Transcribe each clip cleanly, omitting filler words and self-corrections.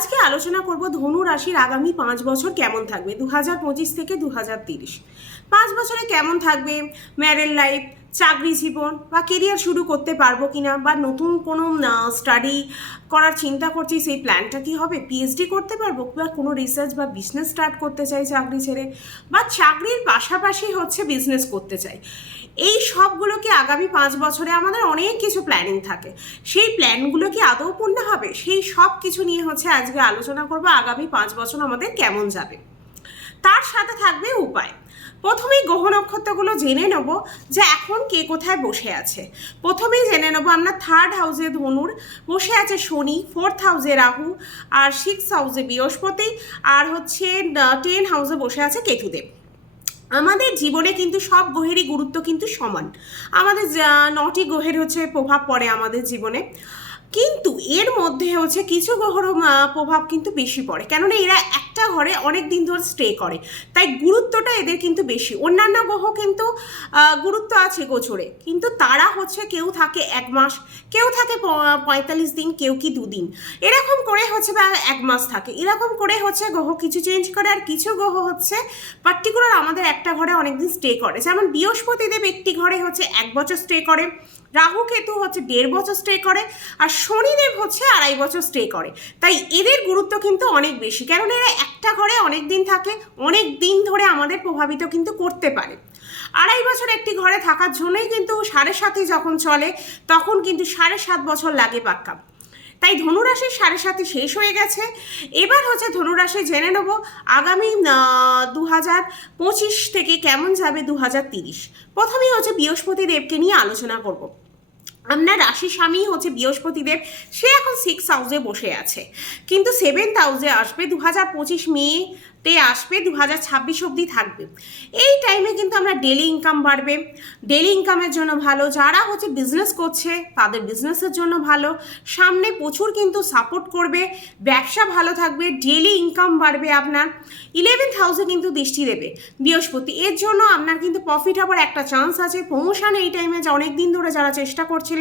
আজকে আলোচনা করব ধনু রাশির আগামী 5 বছর কেমন থাকবে 2025 থেকে 2030। 5 বছরে কেমন থাকবে ম্যারেড লাইফ, চাকরি জীবন বা কেরিয়ার শুরু করতে পারবো কিনা, বা নতুন কোনো স্টাডি করার চিন্তা করছি, সেই প্ল্যানটা কি হবে, পিএইচডি করতে পারবো, বা কোনো রিসার্চ বা বিজনেস স্টার্ট করতে চাই চাকরি ছেড়ে, বা চাকরির পাশাপাশি হচ্ছে বিজনেস করতে চাই। এই সবগুলো কি আগামী 5 বছরে আমাদের অনেক কিছু প্ল্যানিং থাকে, সেই প্ল্যানগুলো কি আদৌ পূর্ণ হবে, সেই সব কিছু নিয়ে হচ্ছে আজকে আলোচনা করবো আগামী 5 বছর আমাদের কেমন যাবে। তার সাথে থাকবে উপায়। প্রথমেই গ্রহ নক্ষত্রগুলো জেনে নেব যে এখন কে কোথায় বসে আছে। প্রথমেই জেনে নেব আমরা থার্ড হাউসে ধনুর বসে আছে শনি, ফোর্থ হাউসে রাহু, আর 6 হাউসে বৃহস্পতি, আর হচ্ছে 10 হাউসে বসে আছে কেতুদেব। আমাদের জীবনে কিন্তু সব গ্রহেরই গুরুত্ব কিন্তু সমান। আমাদের 9টি গ্রহের হচ্ছে প্রভাব পড়ে আমাদের জীবনে, কিন্তু এর মধ্যে হচ্ছে কিছু গ্রহের প্রভাব কিন্তু বেশি পড়ে, কেননা এরা একটা ঘরে অনেক দিন ধরে স্টে করে, তাই গুরুত্বটা এদের কিন্তু বেশি। অন্যান্য গ্রহ কিন্তু গুরুত্ব আছে গোচরে, কিন্তু তারা হচ্ছে কেউ থাকে 1 মাস, কেউ থাকে 45 দিন, কেউ কি 2 দিন, এরকম করে হচ্ছে, বা 1 মাস থাকে, এরকম করে হচ্ছে গ্রহ কিছু চেঞ্জ করে। আর কিছু গ্রহ হচ্ছে পার্টিকুলার আমাদের একটা ঘরে অনেকদিন স্টে করে, যেমন বৃহস্পতিদেব একটি ঘরে হচ্ছে 1 বছর স্টে করে, রাহু কেতু হচ্ছে 1.5 বছর স্টে করে, আর শনিদেব হচ্ছে 2.5 বছর স্টে করে। তাই এদের গুরুত্ব কিন্তু অনেক বেশি, কারণ এরা একটা ঘরে অনেক দিন থাকে, অনেক দিন ধরে আমাদের প্রভাবিত কিন্তু করতে পারে। 2.5 বছর একটি ঘরে থাকার জন্যই কিন্তু 7.5 যখন চলে তখন কিন্তু 7.5 বছর লাগে পাক্কা। তাই ধনুরাশির 7.5 শেষ হয়ে গেছে। এবার হচ্ছে ধনুরাশি জেনে নেব আগামী 2025 থেকে কেমন যাবে 2030। প্রথমেই হচ্ছে বৃহস্পতি দেবকে নিয়ে আলোচনা করব। আপনার রাশি স্বামী হচ্ছে বৃহস্পতিদেব, সে এখন 6 হাউসে বসে আছে, কিন্তু 7th হাউসে আসবে 2025 মেতে আসবে, 2026 অবধি থাকবে। এই টাইমে কিন্তু আমরা ডেলি ইনকাম বাড়বে, ডেলি ইনকামের জন্য ভালো। যারা হচ্ছে বিজনেস করছে তাদের বিজনেসের জন্য ভালো, সামনে প্রচুর কিন্তু সাপোর্ট করবে, ব্যবসা ভালো থাকবে, ডেলি ইনকাম বাড়বে আপনার। 11th হাউসে কিন্তু দৃষ্টি দেবে বৃহস্পতি, এর জন্য আপনার কিন্তু প্রফিট হবার একটা চান্স আছে। প্রমোশন এই টাইমে, যা অনেক দিন ধরে যারা চেষ্টা করছিলেন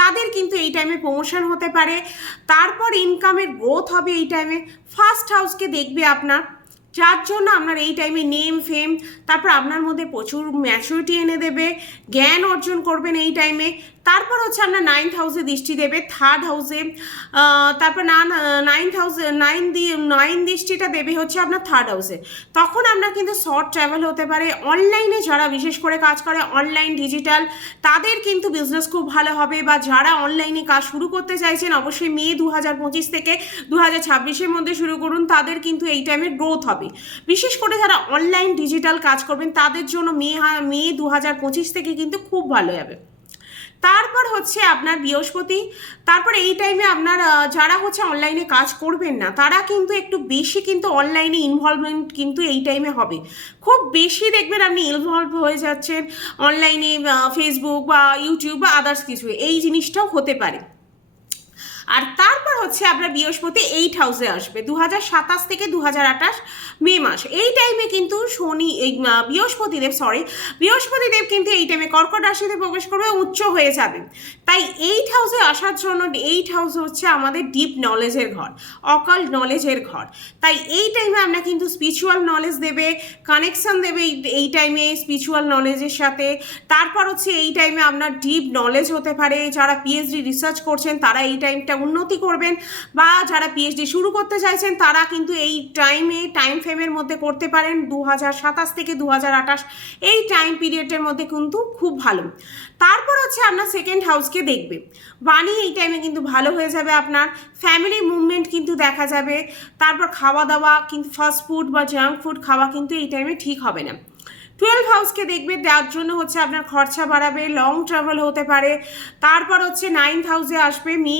তাদের কিন্তু এই টাইমে প্রমোশন হতে পারে। তারপর ইনকামের গ্রোথ হবে এই টাইমে। ফার্স্ট হাউসকে দেখবে আপনার, যার জন্য আপনার এই টাইমে নেম ফেম, তারপর আপনার মধ্যে প্রচুর ম্যাচুরিটি এনে দেবে, জ্ঞান অর্জন করবেন এই টাইমে। তারপর হচ্ছে আপনার 9th হাউসে দৃষ্টি দেবে, থার্ড হাউসে, তারপর 9th হাউসে 9 দৃষ্টিটা দেবে হচ্ছে আপনার থার্ড হাউসে। তখন আপনার কিন্তু শর্ট ট্রাভেল হতে পারে। অনলাইনে যারা বিশেষ করে কাজ করে, অনলাইন ডিজিটাল, তাদের কিন্তু বিজনেস খুব ভালো হবে। বা যারা অনলাইনে কাজ শুরু করতে চাইছেন, অবশ্যই মে 2025 থেকে 2026-এর মধ্যে শুরু করুন, তাদের কিন্তু এই টাইমে গ্রোথ হবে। বিশেষ করে যারা অনলাইন ডিজিটাল কাজ করবেন তাদের জন্য মে 2025 থেকে কিন্তু খুব ভালো যাবে। তারপর হচ্ছে আপনার বৃহস্পতি, তারপর এই টাইমে আপনার যারা হচ্ছে অনলাইনে কাজ করবেন না, তারা কিন্তু একটু বেশি কিন্তু অনলাইনে ইনভলভমেন্ট কিন্তু এই টাইমে হবে। খুব বেশি দেখবেন আপনি ইনভলভ হয়ে যাচ্ছেন অনলাইনে, ফেসবুক বা ইউটিউব বা আদার্স কিছু, এই জিনিসটাও হতে পারে। আর তারপর হচ্ছে আপনার বৃহস্পতি 8 হাউসে আসবে 2027 থেকে 2028 মে মাস। এই টাইমে কিন্তু বৃহস্পতিদেব কিন্তু এই টাইমে কর্কট রাশিতে প্রবেশ করবে, উচ্চ হয়ে যাবে। তাই 8 হাউসে আসার জন্য, 8 হাউস হচ্ছে আমাদের ডিপ নলেজের ঘর, অকাল্ট নলেজের ঘর। তাই এই টাইমে আমরা কিন্তু স্পিরিচুয়াল নলেজ দেবে, কানেকশন দেবে এই টাইমে স্পিরিচুয়াল নলেজের সাথে। তারপর হচ্ছে এই টাইমে আপনার ডিপ নলেজ হতে পারে। যারা পিএইচডি রিসার্চ করছেন তারা এই টাইমটা উন্নতি করবেন, বা যারা পিএইচডি শুরু করতে চাইছেন তারা কিন্তু এই টাইম ফ্রেমের মধ্যে করতে পারেন। 2027 থেকে 2028 এই টাইম পিরিয়ডের মধ্যে কিন্তু খুব ভালো। তারপর হচ্ছে আপনার সেকেন্ড হাউসকে দেখবে, বাণী এই টাইমে কিন্তু ভালো হয়ে যাবে আপনার। ফ্যামিলি মুভমেন্ট কিন্তু দেখা যাবে। তারপর খাওয়া দাওয়া কিন্তু ফাস্ট ফুড বা জাঙ্ক ফুড খাওয়া কিন্তু এই টাইমে ঠিক হবে না। 12 হাউসকে দেখবে, তার জন্য হচ্ছে আপনার খরচা বাড়াবে, লং ট্রাভেল হতে পারে। তারপর হচ্ছে 9th হাউসে আসবে মে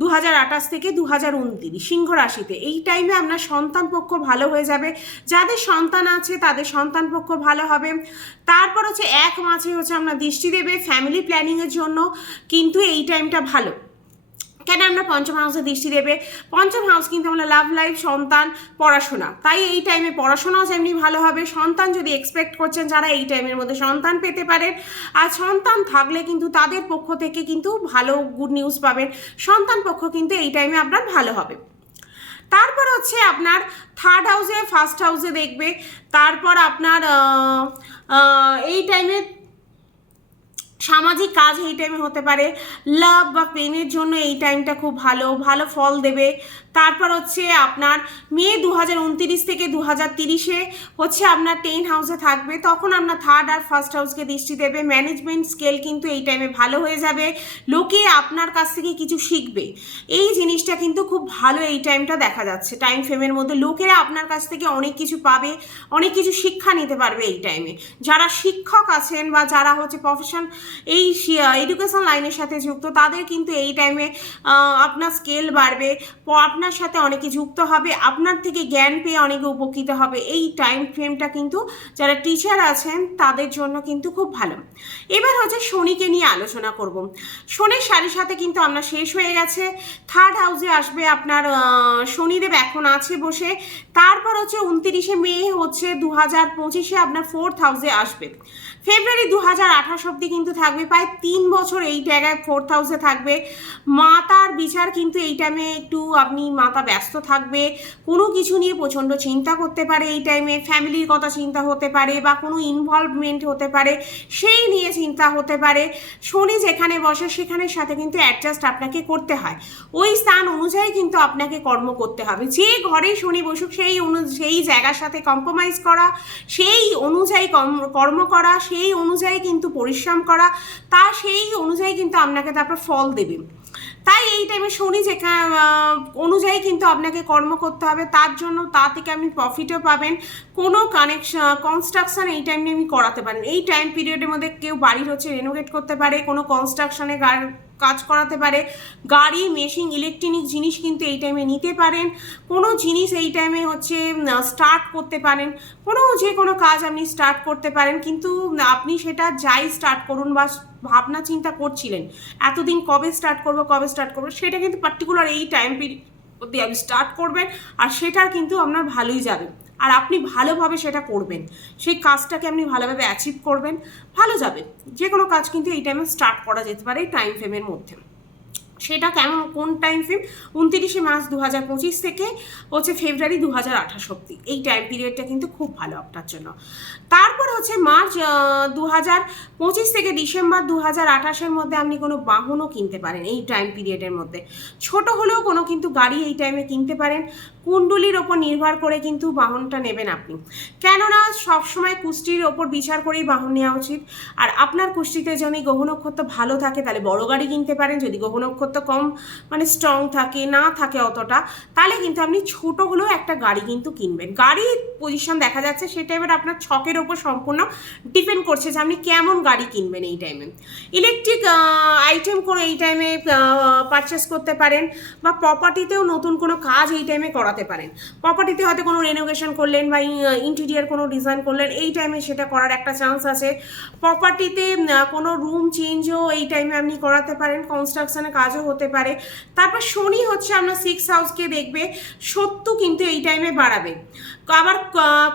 2028 থেকে 2029 সিংহ রাশিতে। এই টাইমে আপনার সন্তান পক্ষ ভালো হয়ে যাবে, যাদের সন্তান আছে তাদের সন্তান পক্ষ ভালো হবে। তারপর হচ্ছে 1 মাসে হচ্ছে আপনার দৃষ্টি দেবে ফ্যামিলি প্ল্যানিংয়ের জন্য, কিন্তু এই টাইমটা ভালো। কেন আমরা পঞ্চম হাউসে দৃষ্টি দেবে, পঞ্চম হাউস কিন্তু আমরা লাভ লাইফ, সন্তান, পড়াশোনা, তাই এই টাইমে পড়াশোনাও যেমনি ভালো হবে। সন্তান যদি এক্সপেক্ট করছেন যারা, এই টাইমের মধ্যে সন্তান পেতে পারেন। আর সন্তান থাকলে কিন্তু তাদের পক্ষ থেকে কিন্তু ভালো গুড নিউজ পাবেন, সন্তান পক্ষ কিন্তু এই টাইমে আপনার ভালো হবে। তারপর হচ্ছে আপনার থার্ড হাউসে, ফার্স্ট হাউসে দেখবে। তারপর আপনার এই টাইমে সামাজিক কাজ এই টাইমে হতে পারে, লাভ বা প্রেমের জন্য এই টাইমটা খুব ভালো ভালো ফল দেবে। তারপর হচ্ছে আপনার মে 2029 থেকে 2030 হচ্ছে আপনার 10 হাউসে থাকবে, তখন আপনার থার্ড আর ফার্স্ট হাউসকে দৃষ্টি দেবে। ম্যানেজমেন্ট স্কেল কিন্তু এই টাইমে ভালো হয়ে যাবে, লোকে আপনার কাছ থেকে কিছু শিখবে, এই জিনিসটা কিন্তু খুব ভালো এই টাইমটা দেখা যাচ্ছে। টাইম ফ্রেমের মধ্যে লোকেরা আপনার কাছ থেকে অনেক কিছু পাবে, অনেক কিছু শিক্ষা নিতে পারবে এই টাইমে। যারা শিক্ষক আছেন বা যারা হচ্ছে প্রফেশন এই এডুকেশন লাইনের সাথে যুক্ত, তাদের কিন্তু এই টাইমে আপনার স্কেল বাড়বে, আপনার সাথে অনেকে যুক্ত হবে, আপনার থেকে জ্ঞান পেয়ে অনেকে উপকৃত হবে। এই টাইম ফ্রেমটা কিন্তু যারা টিচার আছেন তাদের জন্য কিন্তু খুব ভালো। এবার হচ্ছে শনিকে নিয়ে আলোচনা করব। শনির সাড়ের সাথে কিন্তু আপনার শেষ হয়ে গেছে, থার্ড হাউসে আসবে আপনার শনিদেব এখন আছে বসে। তারপর হচ্ছে 29 মে হচ্ছে 2025 আপনার ফোর্থ হাউসে আসবে। ফেব্রুয়ারি 2028 অব্দি কিন্তু থাকবে, প্রায় 3 বছর এই জায়গায় ফোর্থ হাউসে থাকবে। মাতার বিচার কিন্তু এই টাইমে একটু আপনি মাথা ব্যস্ত থাকবে, কোনো কিছু নিয়ে প্রচণ্ড চিন্তা করতে পারে এই টাইমে, ফ্যামিলির কথা চিন্তা হতে পারে বা কোনো ইনভলভমেন্ট হতে পারে সেই নিয়ে চিন্তা হতে পারে। শনি যেখানে বসে সেখানের সাথে কিন্তু অ্যাডজাস্ট আপনাকে করতে হয়, ওই স্থান অনুযায়ী কিন্তু আপনাকে কর্ম করতে হবে। যে ঘরে শনি বসুক সেই জায়গার সাথে কম্প্রোমাইজ করা, সেই অনুযায়ী কর্ম করা, সেই অনুযায়ী কিন্তু পরিশ্রম করা, সেই অনুযায়ী কিন্তু আপনাকে তারপর ফল দেবে। তাই এই টাইমে শনি যেখানে অনুযায়ী কিন্তু আপনাকে কর্ম করতে হবে, তার জন্য তা থেকে আপনি প্রফিটও পাবেন। কোনো কনস্ট্রাকশন এই টাইমে আপনি করাতে পারেন। এই টাইম পিরিয়ডের মধ্যে কেউ বাড়ির হচ্ছে রেনোভেট করতে পারে, কোনো কনস্ট্রাকশনে কাজ করাতে পারে, গাড়ি মেশিন ইলেকট্রনিক জিনিস কিন্তু এই টাইমে নিতে পারেন, কোনো জিনিস এই টাইমে হচ্ছে স্টার্ট করতে পারেন, যে কোনো কাজ আপনি স্টার্ট করতে পারেন। কিন্তু আপনি সেটা যাই স্টার্ট করুন বা ভাবনা চিন্তা করছিলেন এতদিন কবে স্টার্ট করবো সেটা কিন্তু পার্টিকুলার এই টাইম পিরিয়ড অবধি আপনি স্টার্ট করবেন, আর সেটার কিন্তু আপনার ভালোই যাবে, আর আপনি ভালোভাবে সেটা করবেন, সেই কাজটাকে আপনি ভালোভাবে অ্যাচিভ করবেন, ভালো যাবে। যে কোনো কাজ কিন্তু এই টাইমে স্টার্ট করা যেতে পারে এই টাইম ফ্রেমের মধ্যে। সেটা কেমন, কোন টাইম ফ্রেম? 29 মার্চ 2025 থেকে হচ্ছে ফেব্রুয়ারি 2028 অব্দি, এই টাইম পিরিয়ডটা কিন্তু খুব ভালো আপনার জন্য। তারপর হচ্ছে মার্চ 2025 থেকে ডিসেম্বর 2028 মধ্যে আপনি কোনো বাহনও কিনতে পারেন এই টাইম পিরিয়ডের মধ্যে, ছোট হলেও কোনো কিন্তু গাড়ি এই টাইমে কিনতে পারেন। কুণ্ডলির ওপর নির্ভর করে কিন্তু বাহনটা নেবেন আপনি, কেননা সবসময় কুষ্টির ওপর বিচার করেই বাহন নেওয়া উচিত। আর আপনার কুষ্টিতে যদি গ্রহ নক্ষত্র ভালো থাকে তাহলে বড় গাড়ি কিনতে পারেন, যদি গ্রহ নক্ষত্র কম স্ট্রং থাকে না থাকে অতটা, তাহলে কিন্তু আপনি ছোট হলেও একটা গাড়ি কিন্তু কিনবেন। গাড়ির পজিশন দেখা যাচ্ছে সেটা এবার আপনার ছকের ওপর সম্পূর্ণ ডিপেন্ড করছে যে আপনি কেমন গাড়ি কিনবেন এই টাইমে। ইলেকট্রিক আইটেম কোনো এই টাইমে পারচেস করতে পারেন, বা প্রপার্টিতেও নতুন কোনো কাজ এই টাইমে করাতে পারেন। প্রপার্টিতে হয়তো কোনো রেনোভেশন করলেন বা ইন্টেরিয়ার কোনো ডিজাইন করলেন, এই টাইমে সেটা করার একটা চান্স আছে। প্রপার্টিতে কোনো রুম চেঞ্জও এই টাইমে আপনি করাতে পারেন, কনস্ট্রাকশনে কাজও হতে পারে। তারপর শনি হচ্ছে আপনার 6 হাউসকে দেখবে, শত্রু কিন্তু এই টাইমে বাড়াবে, আবার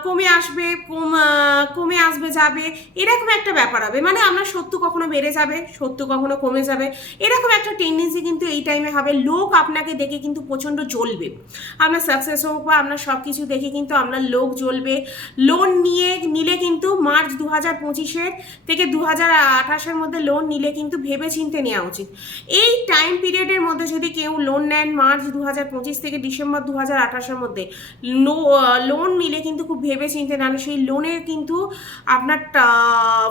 কমে আসবে যাবে, এরকম একটা ব্যাপার হবে। আপনার শত্রু কখনো বেড়ে যাবে, শত্রু কখনো কমে যাবে, এরকম একটা টেন্ডেন্সি কিন্তু এই টাইমে হবে। লোক আপনাকে দেখে কিন্তু প্রচণ্ড জ্বলবে, আপনার সাকসেস হোক বা আপনার সব কিছু দেখে কিন্তু আপনার লোক জ্বলবে। লোন নিলে কিন্তু মার্চ 2025 থেকে 2028 মধ্যে লোন নিলে কিন্তু ভেবে চিন্তে নেওয়া উচিত। এই টাইম পিরিয়ডের মধ্যে যদি কেউ লোন নেন মার্চ 2025 থেকে ডিসেম্বর 2028 মধ্যে লোন নিলে কিন্তু খুব ভেবে চিন্তে নাহলে সেই লোনের কিন্তু আপনার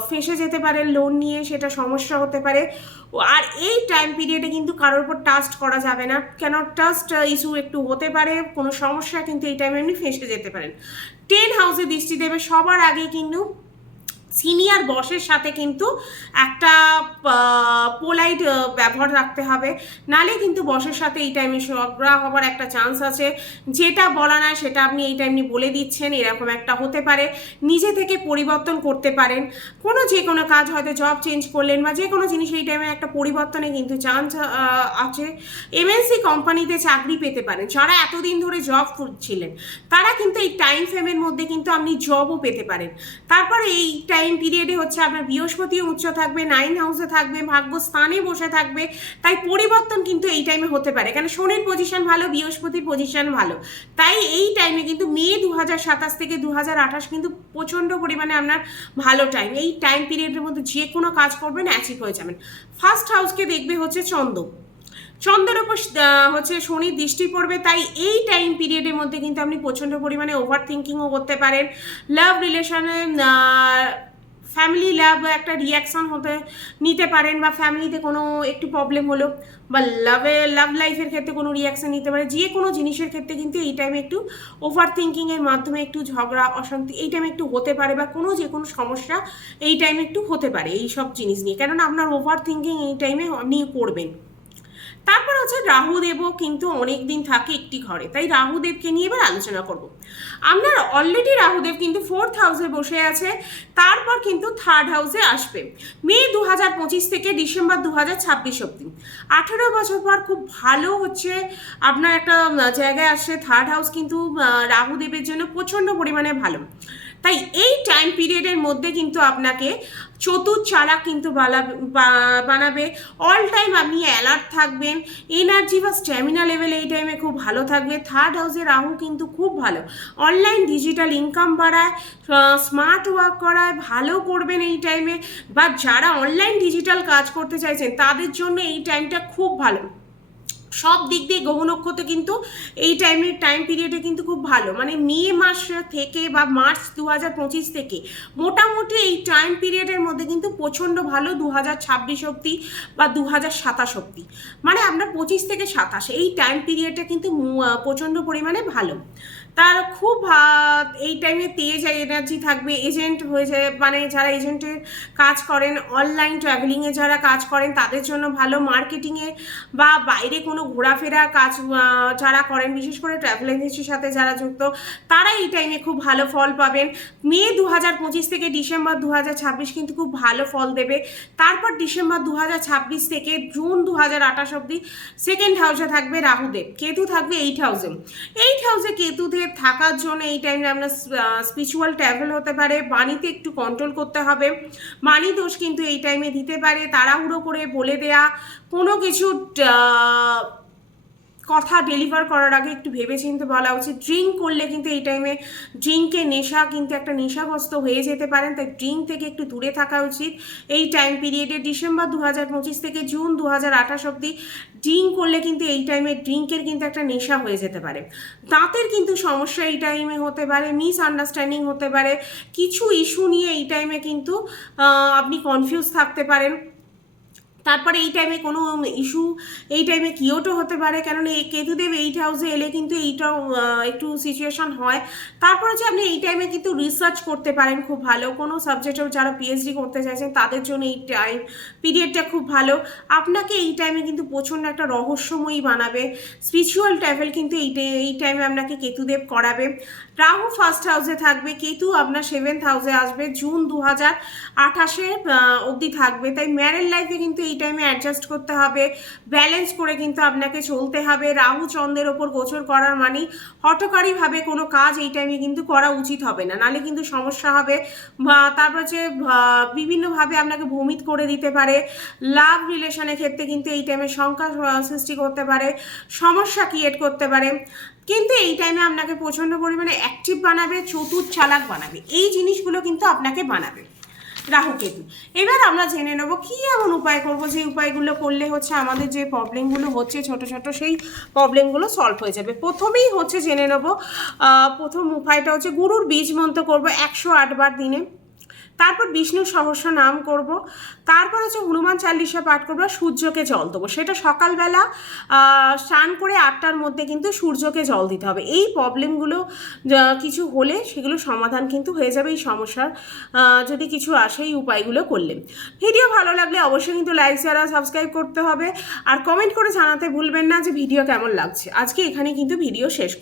ফেঁসে যেতে পারে, লোন নিয়ে সেটা সমস্যা হতে পারে। আর এই টাইম পিরিয়ডে কিন্তু কারোর উপর ট্রাস্ট করা যাবে না, কেন ট্রাস্ট ইস্যু একটু হতে পারে, কোনো সমস্যা কিন্তু এই টাইমে আপনি ফেঁসে যেতে পারেন। 10 হাউসে দৃষ্টি দেবে, সবার আগে কিন্তু সিনিয়র বসের সাথে কিন্তু একটা পোলাইট ব্যবহার রাখতে হবে, নালে কিন্তু বসের সাথে এই টাইমে ঝগড়া হবার একটা চান্স আছে। যেটা বলা না সেটা আপনি এই টাইমে বলে দিচ্ছেন, এরকম একটা হতে পারে। নিজে থেকে পরিবর্তন করতে পারেন, যে কোনো কাজ হয়তো জব চেঞ্জ করলেন বা যে কোনো জিনিস এই টাইমে একটা পরিবর্তনে কিন্তু চান্স আছে। এমএনসি কোম্পানিতে চাকরি পেতে পারেন, যারা এতদিন ধরে জব করছিলেন তারা কিন্তু এই টাইম ফ্রেমের মধ্যে কিন্তু আপনি জবও পেতে পারেন। তারপর এই টাইম টাইম পিরিয়ডে হচ্ছে আপনার বৃহস্পতিও উচ্চ থাকবে, 9 হাউসে থাকবে, ভাগ্যস্থানে বসে থাকবে, তাই পরিবর্তন কিন্তু এই টাইমে হতে পারে। কারণ শনির পজিশন ভালো, বৃহস্পতির পজিশন ভালো, তাই এই টাইমে কিন্তু মে 2027 থেকে 2028 কিন্তু প্রচণ্ড পরিমাণে আপনার ভালো টাইম। এই টাইম পিরিয়ডের মধ্যে যে কোনো কাজ করবেন অ্যাচিভ হয়ে যাবেন। ফার্স্ট হাউসকে দেখবে হচ্ছে চন্দ্রের ওপর হচ্ছে শনির দৃষ্টি পড়বে, তাই এই টাইম পিরিয়ডের মধ্যে কিন্তু আপনি প্রচণ্ড পরিমাণে ওভার থিঙ্কিংও করতে পারেন। লাভ রিলেশনে ফ্যামিলি লাভ একটা রিয়াকশন নিতে পারেন, বা ফ্যামিলিতে কোনো একটু প্রবলেম হলো, বা লাভ লাইফের ক্ষেত্রে কোনো রিয়াকশন নিতে পারে। যে কোনো জিনিসের ক্ষেত্রে কিন্তু এই টাইমে একটু ওভার থিঙ্কিংয়ের মাধ্যমে একটু ঝগড়া অশান্তি এই টাইমে একটু হতে পারে, বা কোনো যে কোনো সমস্যা এই টাইমে একটু হতে পারে এই সব জিনিস নিয়ে, কেননা আপনার ওভার থিঙ্কিং এই টাইমে আপনি করবেন। তারপর হচ্ছে রাহুদেবও কিন্তু অনেক দিন থাকে একটি ঘরে, তাই রাহুদেবকে নিয়ে এবার আলোচনা করব। আপনার অলরেডি রাহুদেব কিন্তু 4th হাউসে বসে আছে, তারপর কিন্তু 3rd হাউসে আসবে মে 2025 থেকে ডিসেম্বর 2026 অব্দি। 18 বছর পর খুব ভালো হচ্ছে আপনার একটা জায়গায় আসছে। 3rd হাউস কিন্তু রাহুদেবের জন্য প্রচণ্ড পরিমাণে ভালো, তাই এই টাইম পিরিয়ডের মধ্যে কিন্তু আপনাকে চতুর চালাক কিন্তু বানাবে। অল টাইম আপনি অ্যালার্ট থাকবেন, এনার্জি বা স্ট্যামিনা লেভেল এই টাইমে খুব ভালো থাকবে। 3rd হাউসে রাহু কিন্তু খুব ভালো, অনলাইন ডিজিটাল ইনকাম বাড়ায়, স্মার্ট ওয়ার্ক করায়, ভালো করবেন এই টাইমে। বা যারা অনলাইন ডিজিটাল কাজ করতে চাইছেন তাদের জন্য এই টাইমটা খুব ভালো। সব দিক দিয়ে গ্রহ নক্ষত্র কিন্তু এই টাইম পিরিয়ডে কিন্তু খুব ভালো, মানে মে মাস থেকে বা মার্চ 2025 থেকে মোটামুটি এই টাইম পিরিয়ডের মধ্যে কিন্তু প্রচণ্ড ভালো। 2026 অব্দি বা 2027 অব্দি, মানে আপনার 25 থেকে 27 এই টাইম পিরিয়ডটা কিন্তু প্রচণ্ড পরিমাণে ভালো। তার খুব এই টাইমে তেজ এনার্জি থাকবে, এজেন্ট হয়ে যায়, মানে যারা এজেন্টের কাজ করেন, অনলাইন ট্রাভেলিংয়ে যারা কাজ করেন তাদের জন্য ভালো, মার্কেটিংয়ে বা বাইরে কোনো ঘোরাফেরার কাজ যারা করেন, বিশেষ করে ট্রাভেল এজেন্সির সাথে যারা যুক্ত, তারা এই টাইমে খুব ভালো ফল পাবেন। মে 2025 থেকে ডিসেম্বর 2026 কিন্তু খুব ভালো ফল দেবে। তারপর ডিসেম্বর 2026 থেকে জুন 2028 অব্দি 2nd হাউসে থাকবে রাহুদেব, কেতু থাকবে 8 হাউসে। 8 হাউসে কেতুদেব থাকার জন্য এই টাইমে আপনার স্পিরিচুয়াল ট্রাভেল হতে পারে, বাণীতে একটু কন্ট্রোল করতে হবে। বাণী দোষ কিন্তু এই টাইমে দিতে পারে, তাড়াহুড়ো করে বলে দেয়া, কোনো কিছু কথা ডেলিভার করার আগে একটু ভেবেচিন্তে বলা উচিত। ড্রিঙ্ক করলে কিন্তু এই টাইমে ড্রিঙ্কের নেশা কিন্তু একটা নেশাগ্রস্ত হয়ে যেতে পারেন, তাই ড্রিঙ্ক থেকে একটু দূরে থাকা উচিত এই টাইম পিরিয়ডে। ডিসেম্বর 2025 থেকে জুন 2028 অব্দি ড্রিঙ্ক করলে কিন্তু এই টাইমে ড্রিঙ্কের কিন্তু একটা নেশা হয়ে যেতে পারে। দাঁতের কিন্তু সমস্যা এই টাইমে হতে পারে, মিসআন্ডারস্ট্যান্ডিং হতে পারে, কিছু ইস্যু নিয়ে এই টাইমে কিন্তু আপনি কনফিউজ থাকতে পারেন। তারপরে এই টাইমে কোনো ইস্যু এই টাইমে কিওটো হতে পারে, কারণ এই কেতুদেব 8 হাউসে এলে কিন্তু এইটাও একটু সিচুয়েশন হয়। তারপরে যে আপনি এই টাইমে কিন্তু রিসার্চ করতে পারেন খুব ভালো, কোনো সাবজেক্টেও যারা পিএইচডি করতে চাইছেন তাদের জন্য এই টাইম পিরিয়ডটা খুব ভালো। আপনাকে এই টাইমে কিন্তু প্রচণ্ড একটা রহস্যময়ী বানাবে। স্পিরিচুয়াল ট্রাভেল কিন্তু এই টাইমে আপনাকে কেতুদেব করাবে। রাহু 1st হাউসে থাকবে, কেতু আপনার 7th হাউসে আসবে, জুন 2028 অবধি থাকবে। তাই ম্যারেড লাইফে কিন্তু এই টাইমে অ্যাডজাস্ট করতে হবে, ব্যালেন্স করে কিন্তু আপনাকে চলতে হবে। রাহু চন্দ্রের ওপর গোচর করার মানে হঠকারীভাবে কোনো কাজ এই টাইমে কিন্তু করা উচিত হবে না, নাহলে কিন্তু সমস্যা হবে। তারপর যে বিভিন্নভাবে আপনাকে ভ্রমিত করে দিতে পারে। লাভ রিলেশনের ক্ষেত্রে কিন্তু এই টাইমে শঙ্কা সৃষ্টি করতে পারে, সমস্যা ক্রিয়েট করতে পারে। কিন্তু এই টাইমে আপনাকে প্রচণ্ড পরিমাণে অ্যাক্টিভ বানাবে, চতুর চালাক বানাবে, এই জিনিসগুলো কিন্তু আপনাকে বানাবে রাহু কেতু। এবার আমরা জেনে নেব কী এমন উপায় করব যে উপায়গুলো করলে হচ্ছে আমাদের যে প্রবলেমগুলো হচ্ছে ছোট ছোট সেই প্রবলেমগুলো সলভ হয়ে যাবে। প্রথমেই হচ্ছে জেনে নেব, প্রথম উপায়টা হচ্ছে গুরুর বীজ মন্ত্র করব 108 বার দিনে। তারপর বিষ্ণু সহস্র নাম করব, তারপর হচ্ছে হনুমান চালিশা পাঠ করবো, সূর্যকে জল দেবো। সেটা সকালবেলা স্নান করে 8টার মধ্যে কিন্তু সূর্যকে জল দিতে হবে। এই প্রবলেমগুলো কিছু হলে সেগুলো সমাধান কিন্তু হয়ে যাবে এই সমস্যার, যদি কিছু আসে এই উপায়গুলো করলে। ভিডিও ভালো লাগলে অবশ্যই কিন্তু লাইক শেয়ার আর সাবস্ক্রাইব করতে হবে, আর কমেন্ট করে জানাতে ভুলবেন না যে ভিডিও কেমন লাগছে। আজকে এখানে কিন্তু ভিডিও শেষ